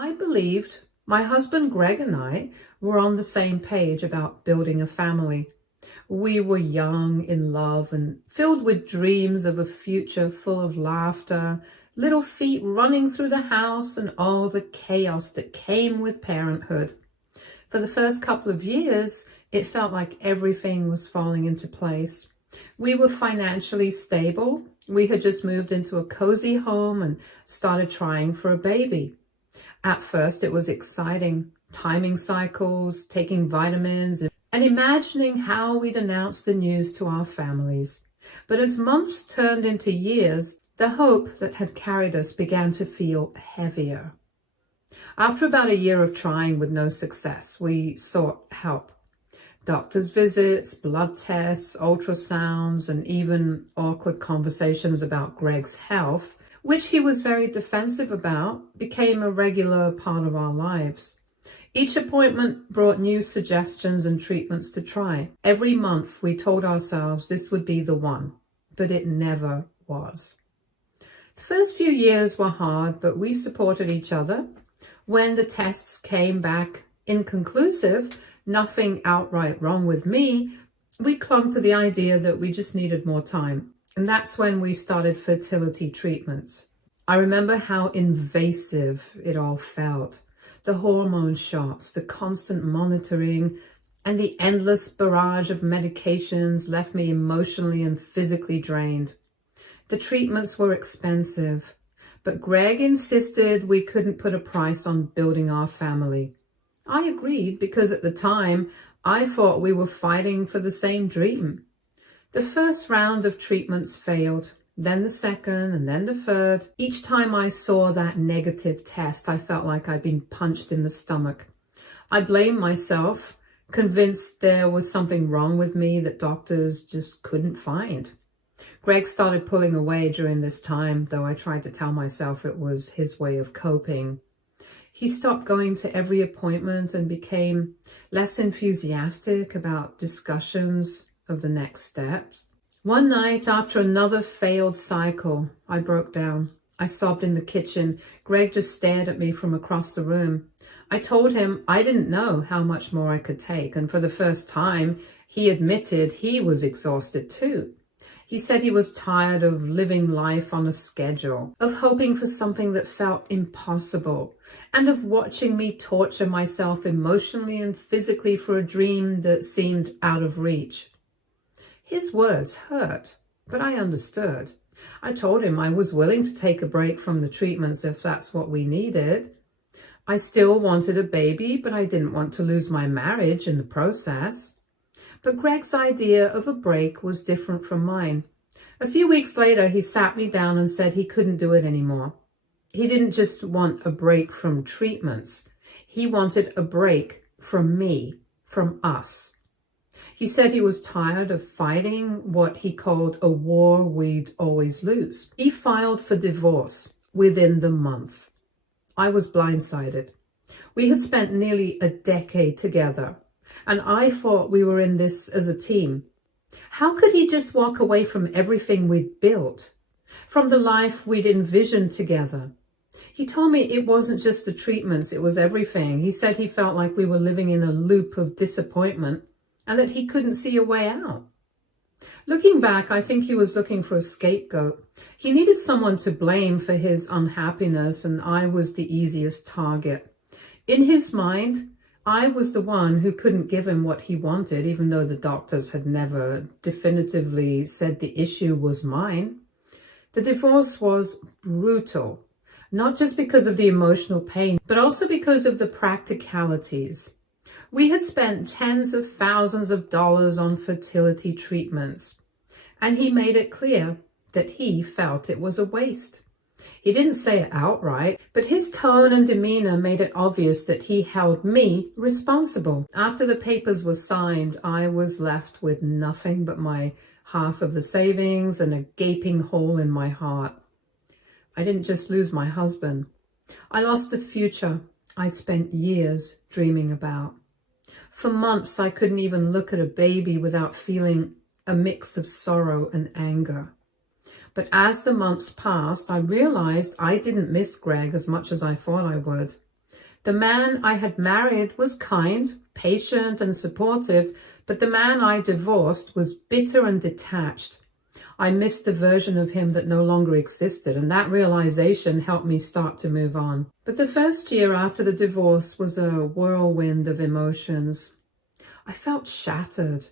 I believed my husband Greg and I were on the same page about building a family. We were young, in love, and filled with dreams of a future full of laughter, little feet running through the house, and all the chaos that came with parenthood. For the first couple of years, it felt like everything was falling into place. We were financially stable. We had just moved into a cozy home and started trying for a baby. At first, it was exciting, timing cycles, taking vitamins, and imagining how we'd announce the news to our families. But as months turned into years, the hope that had carried us began to feel heavier. After about a year of trying with no success, we sought help. Doctor's visits, blood tests, ultrasounds, and even awkward conversations about Greg's health, which he was very defensive about, became a regular part of our lives. Each appointment brought new suggestions and treatments to try. Every month we told ourselves this would be the one, but it never was. The first few years were hard, but we supported each other. When the tests came back inconclusive, nothing outright wrong with me, we clung to the idea that we just needed more time. And that's when we started fertility treatments. I remember how invasive it all felt. The hormone shots, the constant monitoring, and the endless barrage of medications left me emotionally and physically drained. The treatments were expensive, but Greg insisted we couldn't put a price on building our family. I agreed because at the time, I thought we were fighting for the same dream. The first round of treatments failed, then the second, and then the third. Each time I saw that negative test, I felt like I'd been punched in the stomach. I blamed myself, convinced there was something wrong with me that doctors just couldn't find. Greg started pulling away during this time, though I tried to tell myself it was his way of coping. He stopped going to every appointment and became less enthusiastic about discussions of the next steps. One night, after another failed cycle, I broke down. I sobbed in the kitchen. Greg just stared at me from across the room. I told him I didn't know how much more I could take, and for the first time, he admitted he was exhausted too. He said he was tired of living life on a schedule, of hoping for something that felt impossible, and of watching me torture myself emotionally and physically for a dream that seemed out of reach. His words hurt, but I understood. I told him I was willing to take a break from the treatments if that's what we needed. I still wanted a baby, but I didn't want to lose my marriage in the process. But Greg's idea of a break was different from mine. A few weeks later, he sat me down and said he couldn't do it anymore. He didn't just want a break from treatments. He wanted a break from me, from us. He said he was tired of fighting what he called a war we'd always lose. He filed for divorce within the month. I was blindsided. We had spent nearly a decade together, and I thought we were in this as a team. How could he just walk away from everything we'd built, from the life we'd envisioned together? He told me it wasn't just the treatments, it was everything. He said he felt like we were living in a loop of disappointment and that he couldn't see a way out. Looking back, I think he was looking for a scapegoat. He needed someone to blame for his unhappiness, and I was the easiest target. In his mind, I was the one who couldn't give him what he wanted, even though the doctors had never definitively said the issue was mine. The divorce was brutal, not just because of the emotional pain, but also because of the practicalities. We had spent tens of thousands of dollars on fertility treatments, and he made it clear that he felt it was a waste. He didn't say it outright, but his tone and demeanor made it obvious that he held me responsible. After the papers were signed, I was left with nothing but my half of the savings and a gaping hole in my heart. I didn't just lose my husband. I lost the future I'd spent years dreaming about. For months, I couldn't even look at a baby without feeling a mix of sorrow and anger. But as the months passed, I realized I didn't miss Greg as much as I thought I would. The man I had married was kind, patient, and supportive, but the man I divorced was bitter and detached. I missed the version of him that no longer existed, and that realization helped me start to move on. But the first year after the divorce was a whirlwind of emotions. I felt shattered,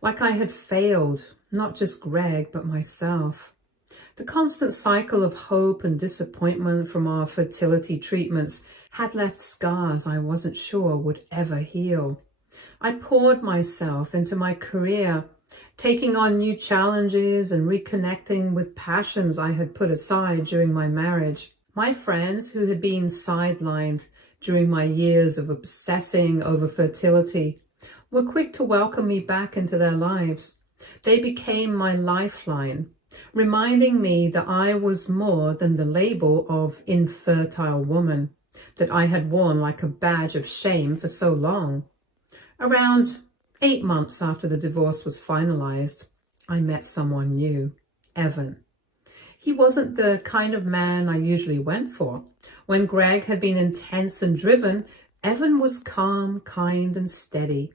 like I had failed, not just Greg, but myself. The constant cycle of hope and disappointment from our fertility treatments had left scars I wasn't sure would ever heal. I poured myself into my career, taking on new challenges and reconnecting with passions I had put aside during my marriage. My friends who had been sidelined during my years of obsessing over fertility were quick to welcome me back into their lives. They became my lifeline, reminding me that I was more than the label of infertile woman that I had worn like a badge of shame for so long. Around 8 months after the divorce was finalized, I met someone new, Evan. He wasn't the kind of man I usually went for. When Greg had been intense and driven, Evan was calm, kind, and steady.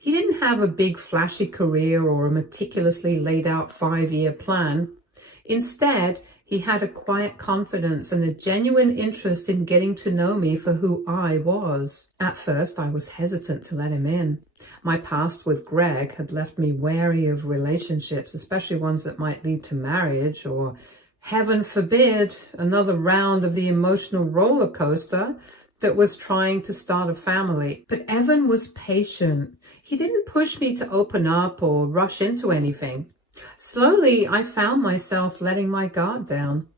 He didn't have a big flashy career or a meticulously laid out 5-year plan. Instead, he had a quiet confidence and a genuine interest in getting to know me for who I was. At first, I was hesitant to let him in. My past with Greg had left me wary of relationships, especially ones that might lead to marriage or, heaven forbid, another round of the emotional roller coaster that was trying to start a family. But Evan was patient. He didn't push me to open up or rush into anything. Slowly, I found myself letting my guard down.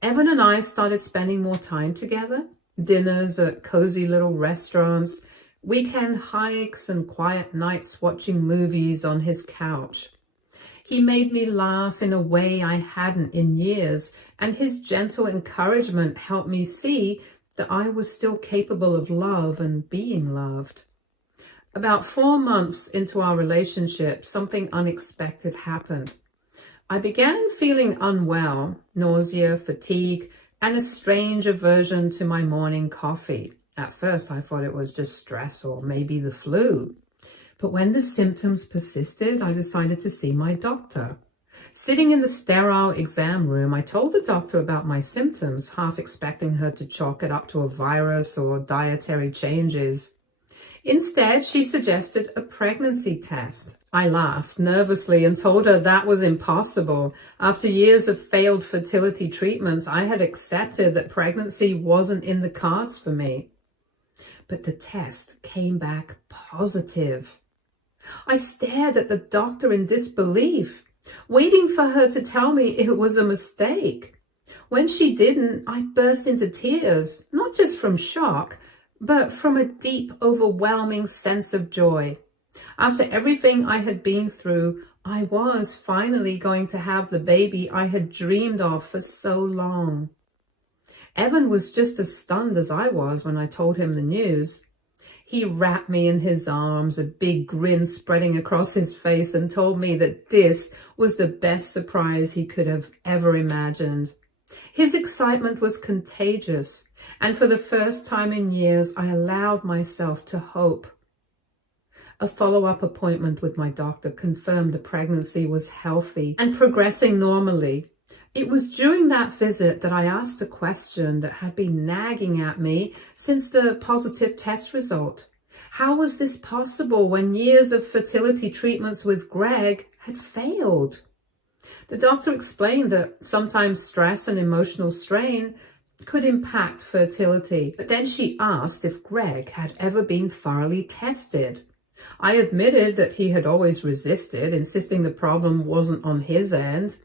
Evan and I started spending more time together, dinners at cozy little restaurants, weekend hikes, and quiet nights watching movies on his couch. He made me laugh in a way I hadn't in years, and his gentle encouragement helped me see that I was still capable of love and being loved. About 4 months into our relationship, something unexpected happened. I began feeling unwell, nausea, fatigue, and a strange aversion to my morning coffee. At first, I thought it was just stress or maybe the flu. But when the symptoms persisted, I decided to see my doctor. Sitting in the sterile exam room, I told the doctor about my symptoms, half expecting her to chalk it up to a virus or dietary changes. Instead, she suggested a pregnancy test. I laughed nervously and told her that was impossible. After years of failed fertility treatments, I had accepted that pregnancy wasn't in the cards for me. But the test came back positive. I stared at the doctor in disbelief, waiting for her to tell me it was a mistake. When she didn't, I burst into tears, not just from shock, but from a deep, overwhelming sense of joy. After everything I had been through, I was finally going to have the baby I had dreamed of for so long. Evan was just as stunned as I was when I told him the news. He wrapped me in his arms, a big grin spreading across his face, and told me that this was the best surprise he could have ever imagined. His excitement was contagious, and for the first time in years, I allowed myself to hope. A follow-up appointment with my doctor confirmed the pregnancy was healthy and progressing normally. It was during that visit that I asked a question that had been nagging at me since the positive test result. How was this possible when years of fertility treatments with Greg had failed? The doctor explained that sometimes stress and emotional strain could impact fertility, but then she asked if Greg had ever been thoroughly tested. I admitted that he had always resisted, insisting the problem wasn't on his end.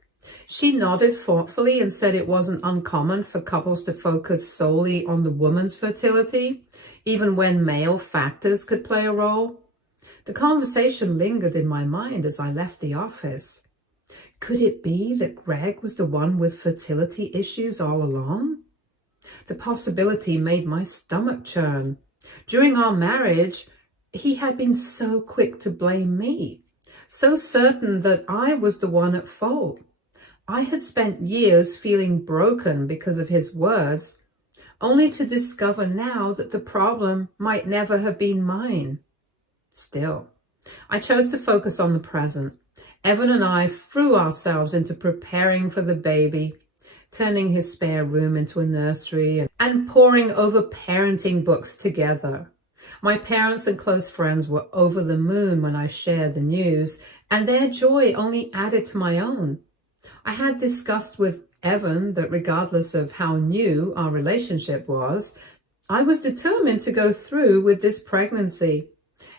She nodded thoughtfully and said it wasn't uncommon for couples to focus solely on the woman's fertility, even when male factors could play a role. The conversation lingered in my mind as I left the office. Could it be that Greg was the one with fertility issues all along? The possibility made my stomach churn. During our marriage, he had been so quick to blame me, so certain that I was the one at fault. I had spent years feeling broken because of his words, only to discover now that the problem might never have been mine. Still, I chose to focus on the present. Evan and I threw ourselves into preparing for the baby, turning his spare room into a nursery and poring over parenting books together. My parents and close friends were over the moon when I shared the news, and their joy only added to my own. I had discussed with Evan that regardless of how new our relationship was, I was determined to go through with this pregnancy.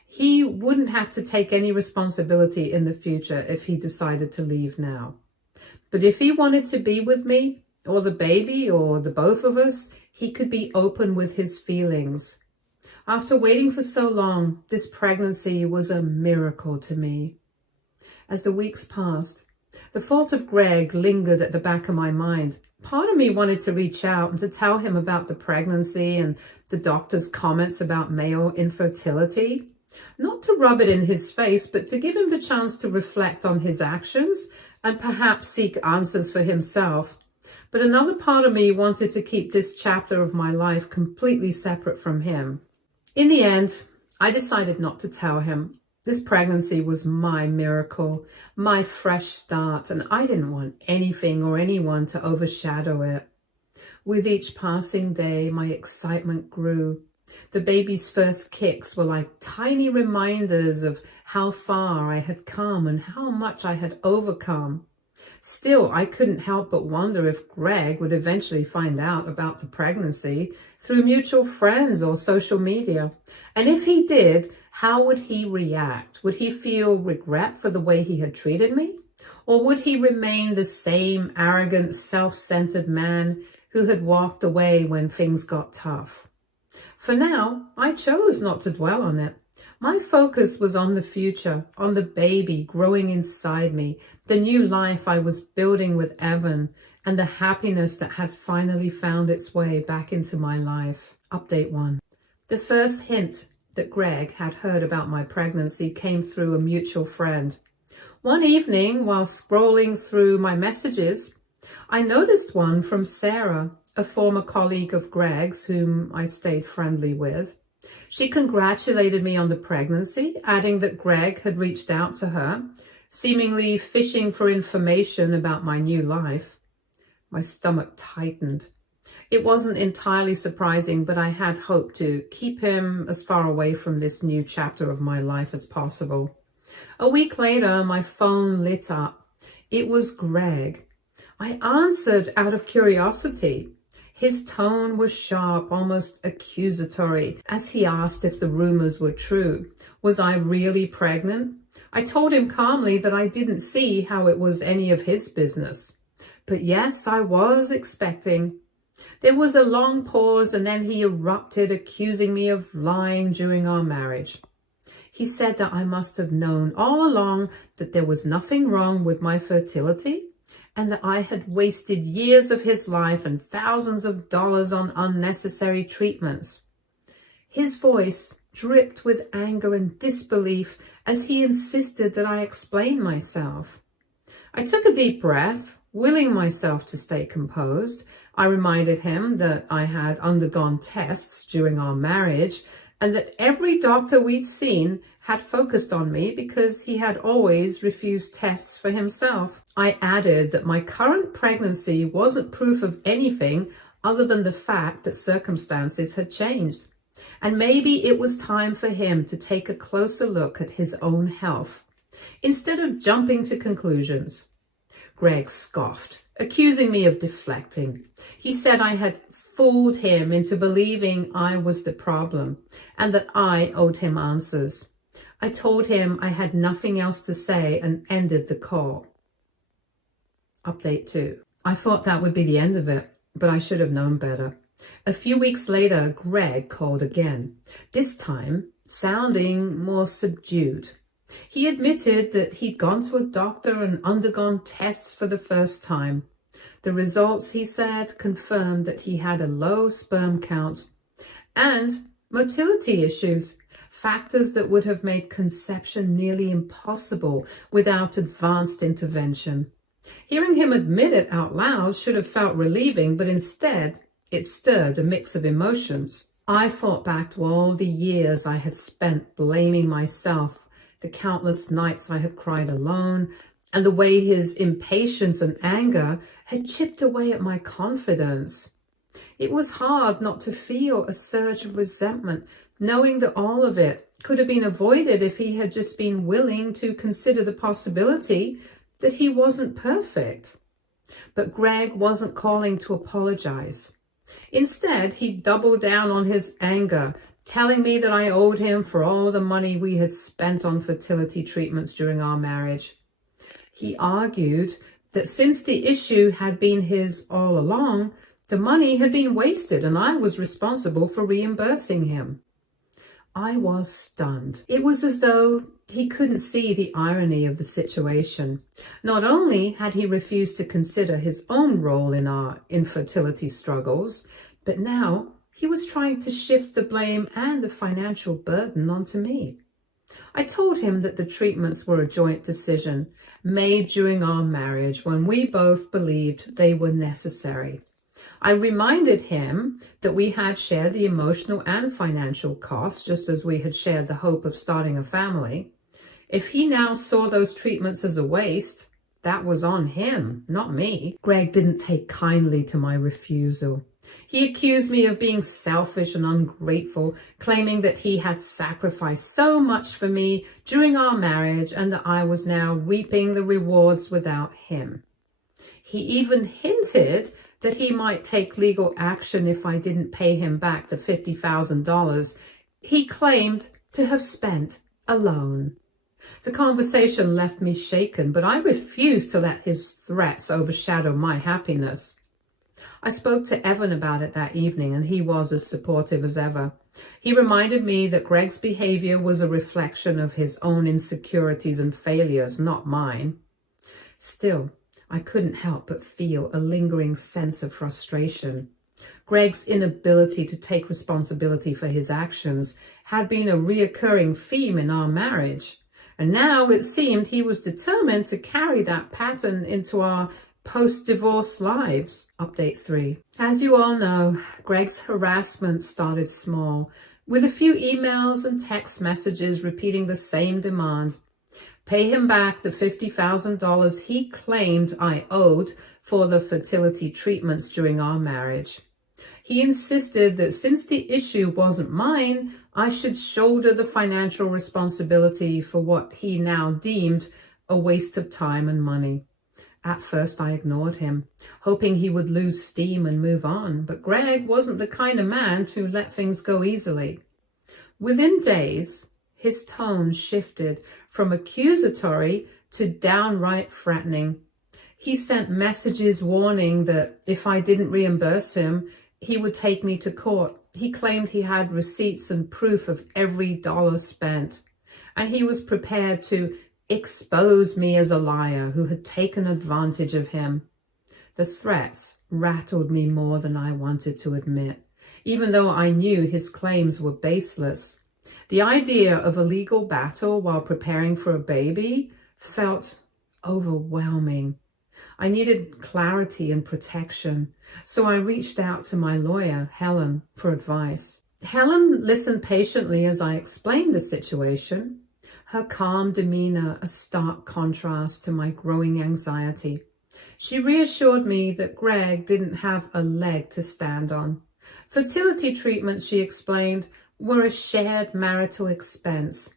He wouldn't have to take any responsibility in the future if he decided to leave now. But if he wanted to be with me, or the baby, or the both of us, he could be open with his feelings. After waiting for so long, this pregnancy was a miracle to me. As the weeks passed, the thought of Greg lingered at the back of my mind. Part of me wanted to reach out and to tell him about the pregnancy and the doctor's comments about male infertility. Not to rub it in his face, but to give him the chance to reflect on his actions and perhaps seek answers for himself. But another part of me wanted to keep this chapter of my life completely separate from him. In the end, I decided not to tell him. This pregnancy was my miracle, my fresh start, and I didn't want anything or anyone to overshadow it. With each passing day, my excitement grew. The baby's first kicks were like tiny reminders of how far I had come and how much I had overcome. Still, I couldn't help but wonder if Greg would eventually find out about the pregnancy through mutual friends or social media. And if he did, how would he react? Would he feel regret for the way he had treated me? Or would he remain the same arrogant, self-centered man who had walked away when things got tough? For now, I chose not to dwell on it. My focus was on the future, on the baby growing inside me, the new life I was building with Evan, and the happiness that had finally found its way back into my life. Update 1. The first hint that Greg had heard about my pregnancy came through a mutual friend. One evening, while scrolling through my messages, I noticed one from Sarah, a former colleague of Greg's whom I stayed friendly with. She congratulated me on the pregnancy, adding that Greg had reached out to her, seemingly fishing for information about my new life. My stomach tightened. It wasn't entirely surprising, but I had hoped to keep him as far away from this new chapter of my life as possible. A week later, my phone lit up. It was Greg. I answered out of curiosity. His tone was sharp, almost accusatory, as he asked if the rumors were true. Was I really pregnant? I told him calmly that I didn't see how it was any of his business. But yes, I was expecting. There was a long pause, and then he erupted, accusing me of lying during our marriage. He said that I must have known all along that there was nothing wrong with my fertility, and that I had wasted years of his life and thousands of dollars on unnecessary treatments. His voice dripped with anger and disbelief as he insisted that I explain myself. I took a deep breath, willing myself to stay composed. I reminded him that I had undergone tests during our marriage and that every doctor we'd seen had focused on me because he had always refused tests for himself. I added that my current pregnancy wasn't proof of anything other than the fact that circumstances had changed. And maybe it was time for him to take a closer look at his own health, instead of jumping to conclusions. Greg scoffed, accusing me of deflecting. He said I had fooled him into believing I was the problem and that I owed him answers. I told him I had nothing else to say and ended the call. Update 2. I thought that would be the end of it, but I should have known better. A few weeks later, Greg called again, this time sounding more subdued. He admitted that he'd gone to a doctor and undergone tests for the first time. The results, he said, confirmed that he had a low sperm count and motility issues, factors that would have made conception nearly impossible without advanced intervention. Hearing him admit it out loud should have felt relieving, but instead It stirred a mix of emotions. I thought back to all the years I had spent blaming myself, the countless nights I had cried alone, and the way his impatience and anger had chipped away at my confidence. It was hard not to feel a surge of resentment, knowing that all of it could have been avoided if he had just been willing to consider the possibility that he wasn't perfect. But Greg wasn't calling to apologize. Instead, he doubled down on his anger, telling me that I owed him for all the money we had spent on fertility treatments during our marriage. He argued that since the issue had been his all along, the money had been wasted and I was responsible for reimbursing him. I was stunned. It was as though he couldn't see the irony of the situation. Not only had he refused to consider his own role in our infertility struggles, but now he was trying to shift the blame and the financial burden onto me. I told him that the treatments were a joint decision made during our marriage when we both believed they were necessary. I reminded him that we had shared the emotional and financial costs, just as we had shared the hope of starting a family. If he now saw those treatments as a waste, that was on him, not me. Greg didn't take kindly to my refusal. He accused me of being selfish and ungrateful, claiming that he had sacrificed so much for me during our marriage and that I was now reaping the rewards without him. He even hinted that he might take legal action if I didn't pay him back the $50,000 he claimed to have spent alone. The conversation left me shaken, but I refused to let his threats overshadow my happiness. I spoke to Evan about it that evening, and he was as supportive as ever. He reminded me that Greg's behavior was a reflection of his own insecurities and failures, not mine. Still, I couldn't help but feel a lingering sense of frustration. Greg's inability to take responsibility for his actions had been a reoccurring theme in our marriage, and now it seemed he was determined to carry that pattern into our post-divorce lives. Update 3. As you all know, Greg's harassment started small, with a few emails and text messages repeating the same demand. Pay him back the $50,000 he claimed I owed for the fertility treatments during our marriage. He insisted that since the issue wasn't mine, I should shoulder the financial responsibility for what he now deemed a waste of time and money. At first, I ignored him, hoping he would lose steam and move on, but Greg wasn't the kind of man to let things go easily. Within days, his tone shifted from accusatory to downright threatening. He sent messages warning that if I didn't reimburse him, he would take me to court. He claimed he had receipts and proof of every dollar spent, and he was prepared to expose me as a liar who had taken advantage of him. The threats rattled me more than I wanted to admit, even though I knew his claims were baseless. The idea of a legal battle while preparing for a baby felt overwhelming. I needed clarity and protection, so I reached out to my lawyer, Helen, for advice. Helen listened patiently as I explained the situation, her calm demeanor a stark contrast to my growing anxiety. She reassured me that Greg didn't have a leg to stand on. Fertility treatments, she explained, were a shared marital expense.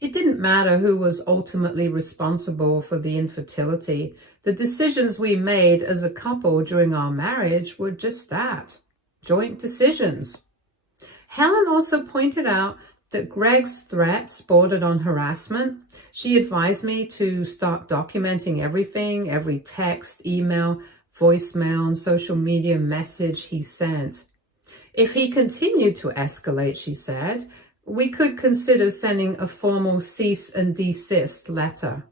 It didn't matter who was ultimately responsible for the infertility. The decisions we made as a couple during our marriage were just that, joint decisions. Helen also pointed out that Greg's threats bordered on harassment. She advised me to start documenting everything, every text, email, voicemail, and social media message he sent. If he continued to escalate, she said, we could consider sending a formal cease and desist letter.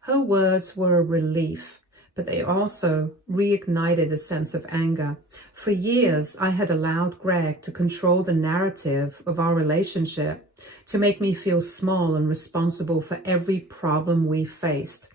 Her words were a relief, but they also reignited a sense of anger. For years, I had allowed Greg to control the narrative of our relationship, to make me feel small and responsible for every problem we faced.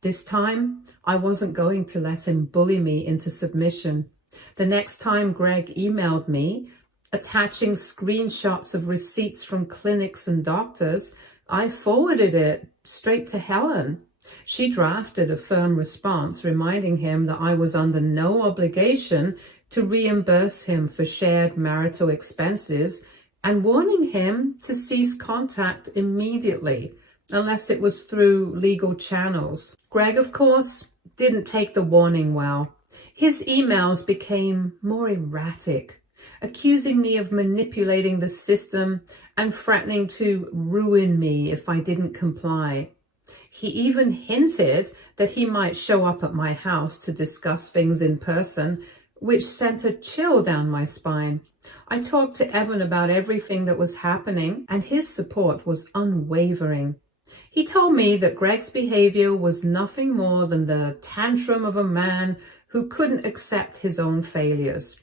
This time, I wasn't going to let him bully me into submission. The next time Greg emailed me, attaching screenshots of receipts from clinics and doctors, I forwarded it straight to Helen. She drafted a firm response reminding him that I was under no obligation to reimburse him for shared marital expenses and warning him to cease contact immediately unless it was through legal channels. Greg, of course, didn't take the warning well. His emails became more erratic, accusing me of manipulating the system and threatening to ruin me if I didn't comply. He even hinted that he might show up at my house to discuss things in person, which sent a chill down my spine. I talked to Evan about everything that was happening, and his support was unwavering. He told me that Greg's behavior was nothing more than the tantrum of a man who couldn't accept his own failures.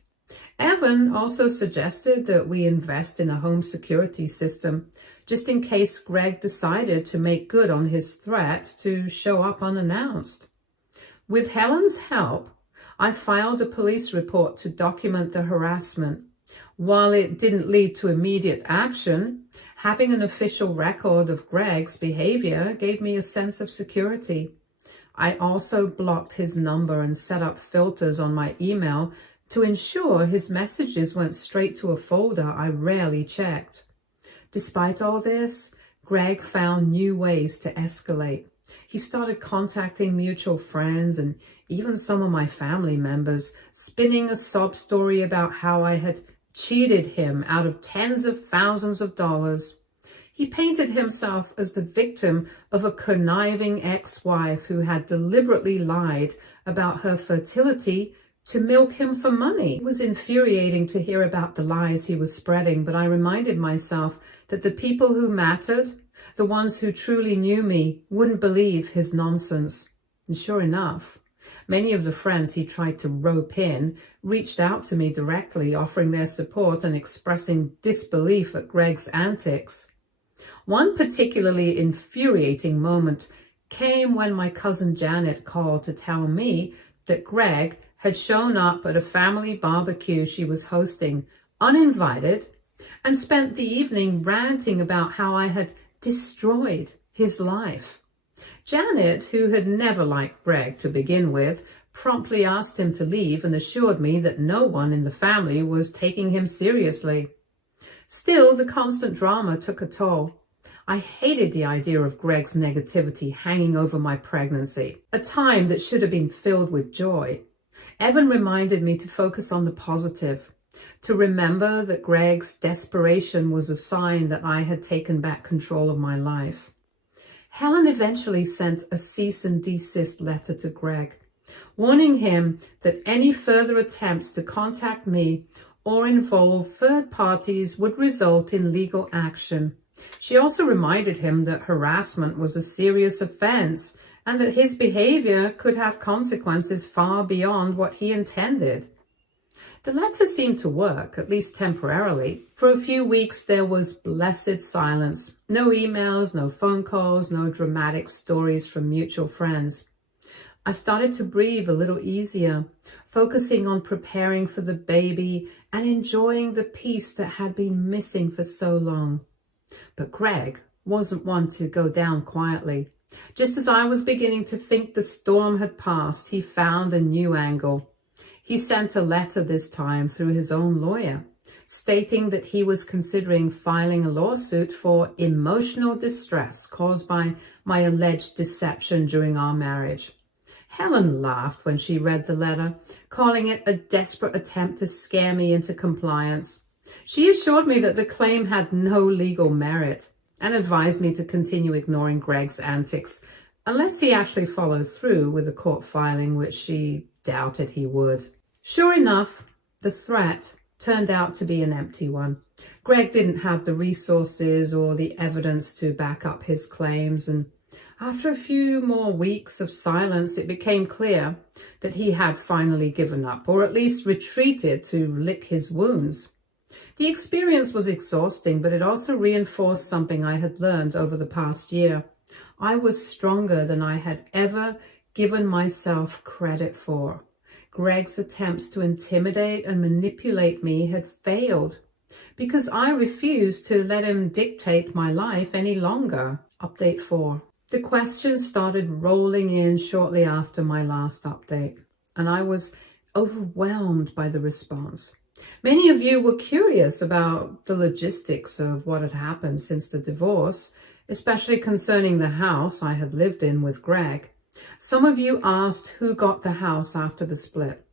Evan also suggested that we invest in a home security system, just in case Greg decided to make good on his threat to show up unannounced. With Helen's help, I filed a police report to document the harassment. While it didn't lead to immediate action, having an official record of Greg's behavior gave me a sense of security. I also blocked his number and set up filters on my email to ensure his messages went straight to a folder I rarely checked. Despite all this, Greg found new ways to escalate. He started contacting mutual friends and even some of my family members, spinning a sob story about how I had cheated him out of tens of thousands of dollars. He painted himself as the victim of a conniving ex-wife who had deliberately lied about her fertility to milk him for money. It was infuriating to hear about the lies he was spreading, but I reminded myself that the people who mattered, the ones who truly knew me, wouldn't believe his nonsense. And sure enough, many of the friends he tried to rope in reached out to me directly, offering their support and expressing disbelief at Greg's antics. One particularly infuriating moment came when my cousin Janet called to tell me that Greg had shown up at a family barbecue she was hosting, uninvited, and spent the evening ranting about how I had destroyed his life. Janet, who had never liked Greg to begin with, promptly asked him to leave and assured me that no one in the family was taking him seriously. Still, the constant drama took a toll. I hated the idea of Greg's negativity hanging over my pregnancy, a time that should have been filled with joy. Evan reminded me to focus on the positive, to remember that Greg's desperation was a sign that I had taken back control of my life. Helen eventually sent a cease and desist letter to Greg, warning him that any further attempts to contact me or involve third parties would result in legal action. She also reminded him that harassment was a serious offense and that his behavior could have consequences far beyond what he intended. The letter seemed to work, at least temporarily. For a few weeks, there was blessed silence. No emails, no phone calls, no dramatic stories from mutual friends. I started to breathe a little easier, focusing on preparing for the baby and enjoying the peace that had been missing for so long. But Greg wasn't one to go down quietly. Just as I was beginning to think the storm had passed, he found a new angle. He sent a letter this time through his own lawyer, stating that he was considering filing a lawsuit for emotional distress caused by my alleged deception during our marriage. Helen laughed when she read the letter, calling it a desperate attempt to scare me into compliance. She assured me that the claim had no legal merit and advised me to continue ignoring Greg's antics unless he actually followed through with a court filing, which she doubted he would. Sure enough, the threat turned out to be an empty one. Greg didn't have the resources or the evidence to back up his claims, and after a few more weeks of silence, it became clear that he had finally given up, or at least retreated to lick his wounds. The experience was exhausting, but it also reinforced something I had learned over the past year. I was stronger than I had ever given myself credit for. Greg's attempts to intimidate and manipulate me had failed because I refused to let him dictate my life any longer. Update 4. The questions started rolling in shortly after my last update, and I was overwhelmed by the response. Many of you were curious about the logistics of what had happened since the divorce, especially concerning the house I had lived in with Greg. Some of you asked who got the house after the split.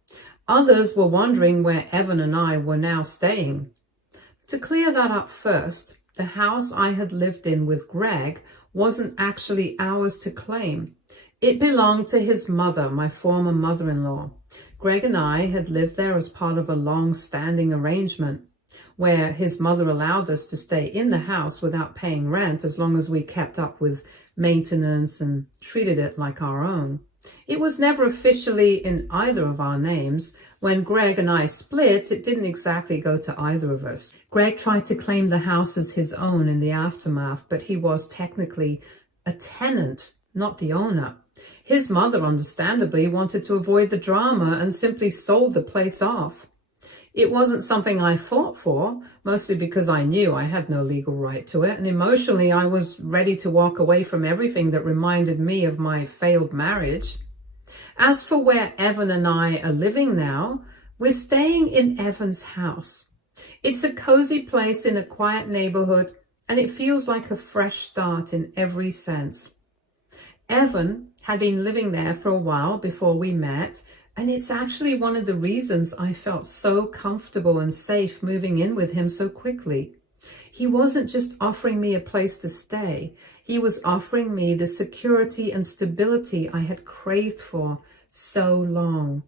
Others were wondering where Evan and I were now staying. To clear that up first, the house I had lived in with Greg wasn't actually ours to claim. It belonged to his mother, my former mother-in-law. Greg and I had lived there as part of a long-standing arrangement where his mother allowed us to stay in the house without paying rent as long as we kept up with maintenance and treated it like our own. It was never officially in either of our names. When Greg and I split, it didn't exactly go to either of us. Greg tried to claim the house as his own in the aftermath, but he was technically a tenant, not the owner. His mother, understandably, wanted to avoid the drama and simply sold the place off. It wasn't something I fought for, mostly because I knew I had no legal right to it, and emotionally I was ready to walk away from everything that reminded me of my failed marriage. As for where Evan and I are living now, we're staying in Evan's house. It's a cozy place in a quiet neighborhood, and it feels like a fresh start in every sense. Evan had been living there for a while before we met, and it's actually one of the reasons I felt so comfortable and safe moving in with him so quickly. He wasn't just offering me a place to stay. He was offering me the security and stability I had craved for so long.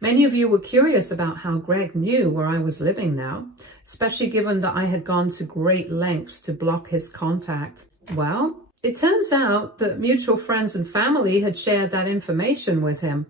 Many of you were curious about how Greg knew where I was living now, especially given that I had gone to great lengths to block his contact. Well, it turns out that mutual friends and family had shared that information with him.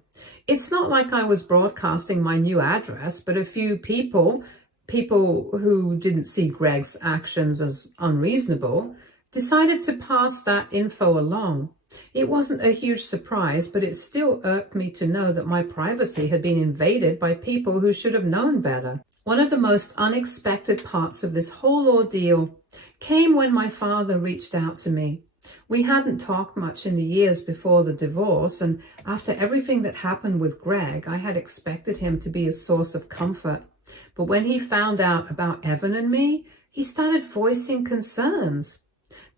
It's not like I was broadcasting my new address, but a few people who didn't see Greg's actions as unreasonable, decided to pass that info along. It wasn't a huge surprise, but it still irked me to know that my privacy had been invaded by people who should have known better. One of the most unexpected parts of this whole ordeal came when my father reached out to me. We hadn't talked much in the years before the divorce, and after everything that happened with Greg, I had expected him to be a source of comfort. But when he found out about Evan and me, he started voicing concerns.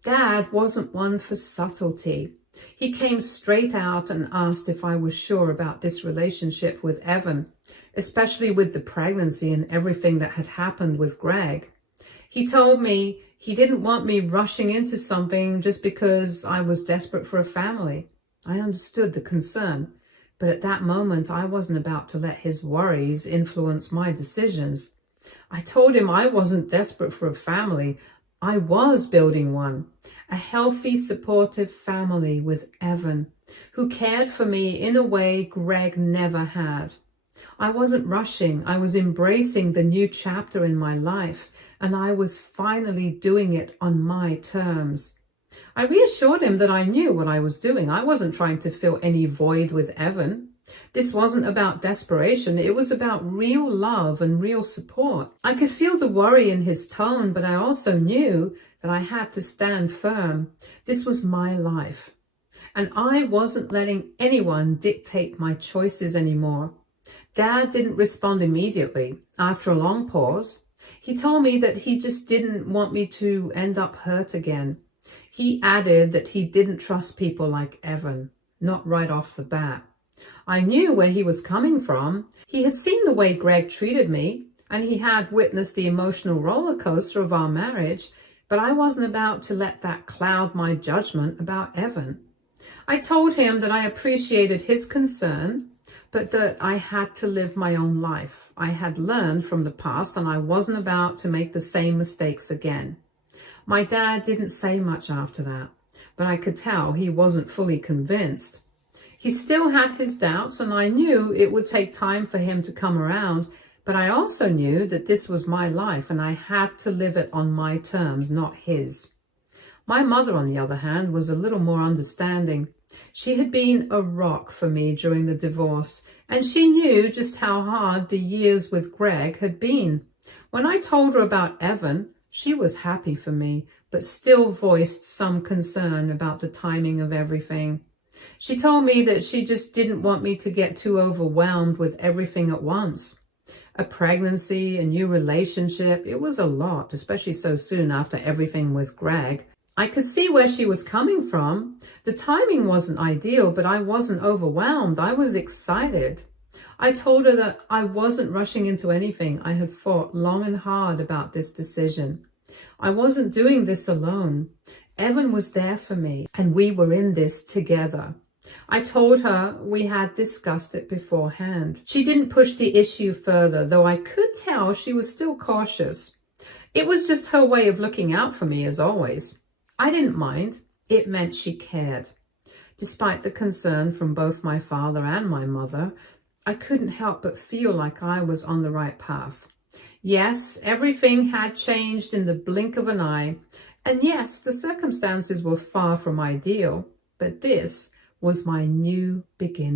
Dad wasn't one for subtlety. He came straight out and asked if I was sure about this relationship with Evan, especially with the pregnancy and everything that had happened with Greg. He told me he didn't want me rushing into something just because I was desperate for a family. I understood the concern, but at that moment I wasn't about to let his worries influence my decisions. I told him I wasn't desperate for a family. I was building one, a healthy, supportive family with Evan, who cared for me in a way Greg never had. I wasn't rushing. I was embracing the new chapter in my life, and I was finally doing it on my terms. I reassured him that I knew what I was doing. I wasn't trying to fill any void with Evan. This wasn't about desperation. It was about real love and real support. I could feel the worry in his tone, but I also knew that I had to stand firm. This was my life, and I wasn't letting anyone dictate my choices anymore. Dad didn't respond immediately. After a long pause, he told me that he just didn't want me to end up hurt again. He added that he didn't trust people like Evan, not right off the bat. I knew where he was coming from. He had seen the way Greg treated me, and he had witnessed the emotional roller coaster of our marriage, but I wasn't about to let that cloud my judgment about Evan. I told him that I appreciated his concern, but that I had to live my own life. I had learned from the past, and I wasn't about to make the same mistakes again. My dad didn't say much after that, but I could tell he wasn't fully convinced. He still had his doubts, and I knew it would take time for him to come around, but I also knew that this was my life, and I had to live it on my terms, not his. My mother, on the other hand, was a little more understanding. She had been a rock for me during the divorce, and she knew just how hard the years with Greg had been. When I told her about Evan, she was happy for me, but still voiced some concern about the timing of everything. She told me that she just didn't want me to get too overwhelmed with everything at once. A pregnancy, a new relationship, it was a lot, especially so soon after everything with Greg. I could see where she was coming from. The timing wasn't ideal, but I wasn't overwhelmed. I was excited. I told her that I wasn't rushing into anything. I had thought long and hard about this decision. I wasn't doing this alone. Evan was there for me, and we were in this together. I told her we had discussed it beforehand. She didn't push the issue further, though I could tell she was still cautious. It was just her way of looking out for me, as always. I didn't mind. It meant she cared. Despite the concern from both my father and my mother, I couldn't help but feel like I was on the right path. Yes, everything had changed in the blink of an eye, and yes, the circumstances were far from ideal, but this was my new beginning.